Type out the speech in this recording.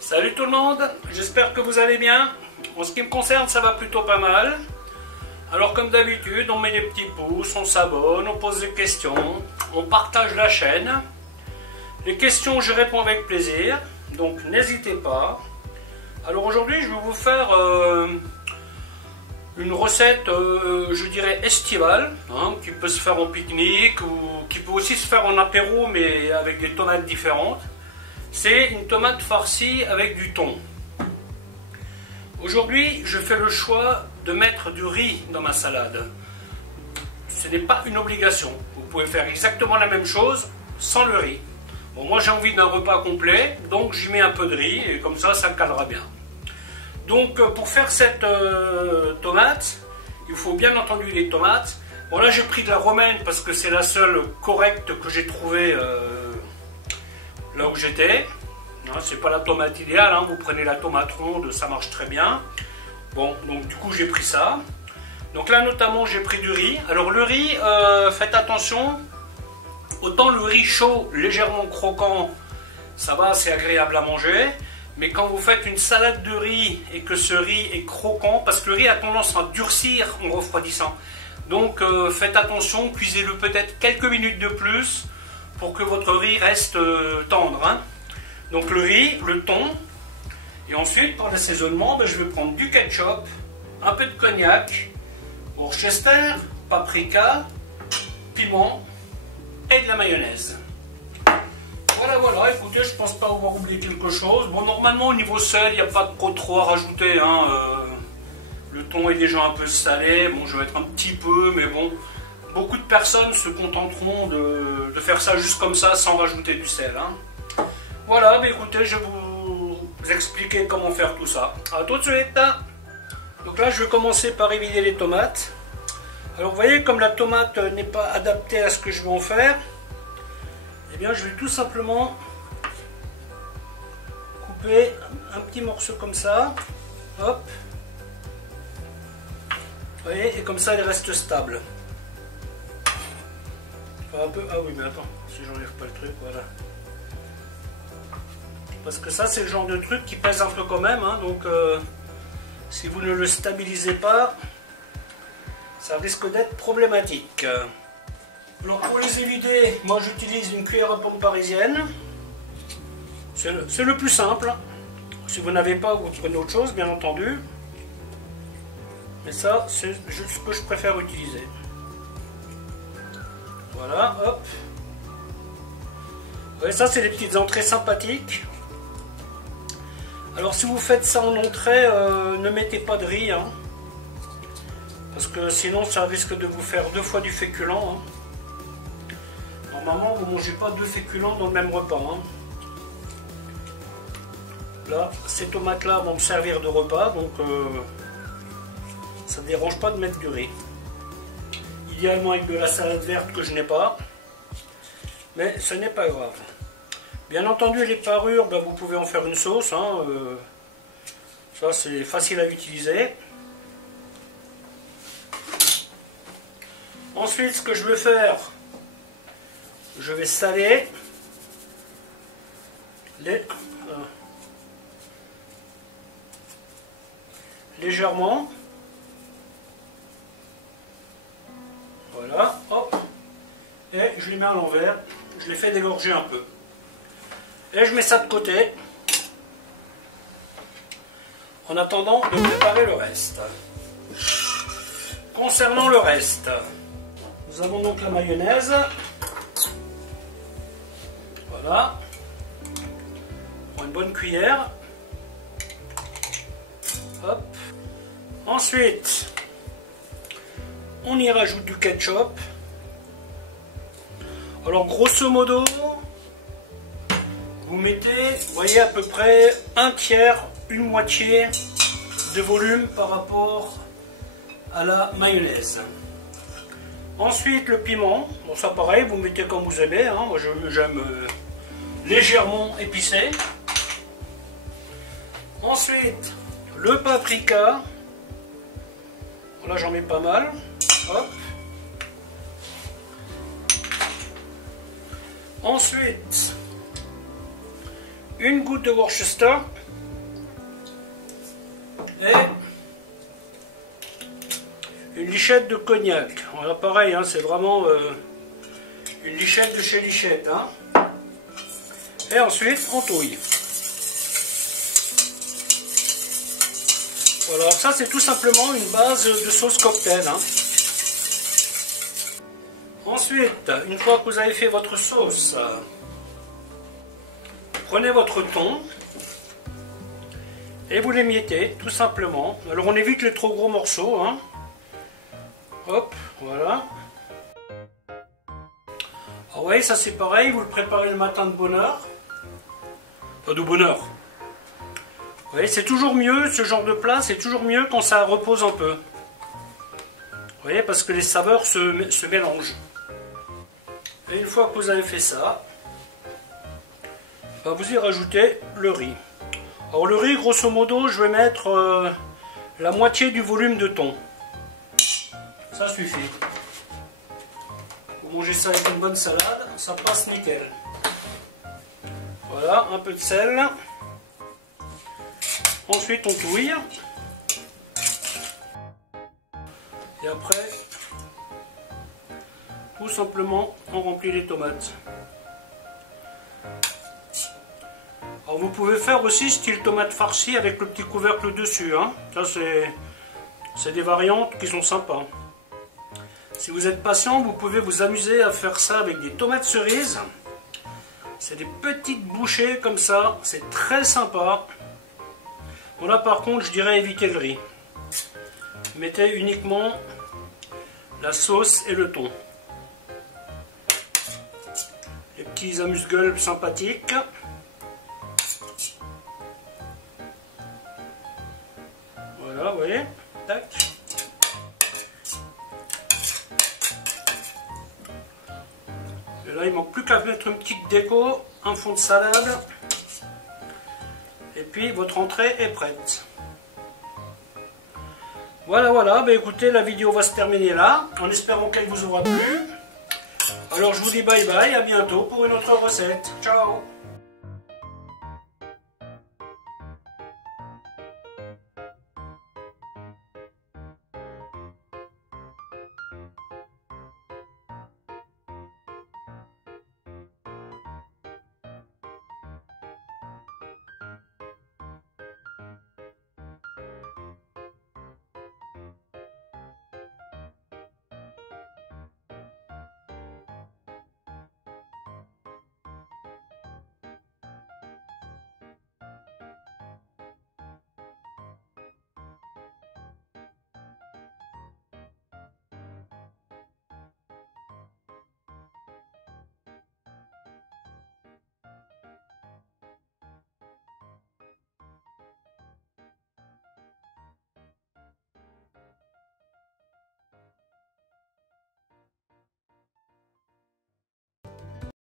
Salut tout le monde, j'espère que vous allez bien. En ce qui me concerne, ça va plutôt pas mal. Alors comme d'habitude, on met des petits pouces, on s'abonne, on pose des questions, on partage la chaîne. Les questions, je réponds avec plaisir, donc n'hésitez pas. Alors aujourd'hui, je vais vous faire une recette, je dirais estivale, hein, qui peut se faire en pique-nique ou qui peut aussi se faire en apéro, mais avec des tomates différentes. C'est une tomate farcie avec du thon. Aujourd'hui, je fais le choix de mettre du riz dans ma salade. Ce n'est pas une obligation. Vous pouvez faire exactement la même chose sans le riz. Bon, moi j'ai envie d'un repas complet, donc j'y mets un peu de riz et comme ça, ça calera bien. Donc pour faire cette tomate, il faut bien entendu des tomates. Bon là j'ai pris de la romaine parce que c'est la seule correcte que j'ai trouvée là où j'étais. C'est pas la tomate idéale, hein. Vous prenez la tomate ronde, ça marche très bien. Bon, donc du coup j'ai pris ça. Donc là notamment j'ai pris du riz. Alors le riz, faites attention. Autant le riz chaud, légèrement croquant, ça va, c'est agréable à manger. Mais quand vous faites une salade de riz et que ce riz est croquant, parce que le riz a tendance à durcir en refroidissant. Donc faites attention, cuisez-le peut-être quelques minutes de plus pour que votre riz reste tendre. Hein. Donc le riz, le thon, et ensuite pour l'assaisonnement, je vais prendre du ketchup, un peu de cognac, Worcester, paprika, piment et de la mayonnaise. Voilà, écoutez, je pense pas avoir oublié quelque chose. Bon, normalement au niveau sel, il n'y a pas trop à rajouter. Hein. Le thon est déjà un peu salé, bon je vais mettre un petit peu, mais bon, beaucoup de personnes se contenteront de faire ça juste comme ça, sans rajouter du sel. Hein. Voilà, écoutez, je vais vous expliquer comment faire tout ça. A tout de suite. Donc là, je vais commencer par évider les tomates. Alors vous voyez, comme la tomate n'est pas adaptée à ce que je vais en faire, eh bien je vais tout simplement couper un petit morceau comme ça. Hop. Vous voyez, et comme ça, elle reste stable. Enfin, un peu... Ah oui, mais attends, si j'enlève pas le truc, voilà. Parce que ça, c'est le genre de truc qui pèse un peu quand même, hein, donc si vous ne le stabilisez pas, ça risque d'être problématique. Alors pour les évider, moi j'utilise une cuillère à pompe parisienne. C'est le plus simple. Si vous n'avez pas, vous prenez autre chose, bien entendu. Mais ça, c'est juste ce que je préfère utiliser. Voilà, hop. Ouais, ça, c'est des petites entrées sympathiques. Alors si vous faites ça en entrée, ne mettez pas de riz, hein, parce que sinon ça risque de vous faire deux fois du féculent. Hein. Normalement vous ne mangez pas deux féculents dans le même repas. Hein. Là, ces tomates là vont me servir de repas, donc ça ne dérange pas de mettre du riz. Idéalement avec de la salade verte que je n'ai pas, mais ce n'est pas grave. Bien entendu, les parures, vous pouvez en faire une sauce. Hein, ça, c'est facile à utiliser. Ensuite, ce que je vais faire, je vais saler légèrement. Voilà, hop. Et je les mets à l'envers. Je les fais dégorger un peu. Et je mets ça de côté en attendant de préparer le reste. Concernant le reste, nous avons donc la mayonnaise. Voilà. On prend une bonne cuillère. Hop. Ensuite, on y rajoute du ketchup. Alors grosso modo, vous mettez, vous voyez, à peu près un tiers, une moitié de volume par rapport à la mayonnaise. Ensuite, le piment. Bon, ça pareil, vous mettez comme vous aimez. Hein. Moi, j'aime légèrement épicé. Ensuite, le paprika. Là, j'en mets pas mal. Hop. Ensuite, une goutte de Worcester. Et une lichette de cognac. Voilà, pareil, hein, c'est vraiment une lichette de chez Lichette. Hein. Et ensuite, on touille. Voilà, alors ça c'est tout simplement une base de sauce cocktail. Hein. Ensuite, une fois que vous avez fait votre sauce, prenez votre thon et vous l'émiettez, tout simplement. Alors on évite les trop gros morceaux. Hein. Hop, voilà. Ah ouais, ça c'est pareil, vous le préparez le matin de bonne heure. Pas de bonne heure. Vous voyez, c'est toujours mieux, ce genre de plat, c'est toujours mieux quand ça repose un peu. Vous voyez, parce que les saveurs se mélangent. Et une fois que vous avez fait ça, ben vous y rajoutez le riz. Alors le riz, grosso modo, je vais mettre la moitié du volume de thon. Ça suffit. Vous mangez ça avec une bonne salade, ça passe nickel. Voilà, un peu de sel. Ensuite on touille. Et après, tout simplement, on remplit les tomates. Alors vous pouvez faire aussi style tomate farcie avec le petit couvercle dessus. Hein. Ça c'est des variantes qui sont sympas. Si vous êtes patient, vous pouvez vous amuser à faire ça avec des tomates cerises. C'est des petites bouchées comme ça, c'est très sympa. Bon là par contre, je dirais éviter le riz. Mettez uniquement la sauce et le thon. Les petits amuse-gueules sympathiques. Voilà, vous voyez, tac. Et là, il manque plus qu'à mettre une petite déco, un fond de salade. Et puis, votre entrée est prête. Voilà, voilà. Ben, écoutez, la vidéo va se terminer là, en espérant qu'elle vous aura plu. Alors, je vous dis bye bye, à bientôt pour une autre recette. Ciao!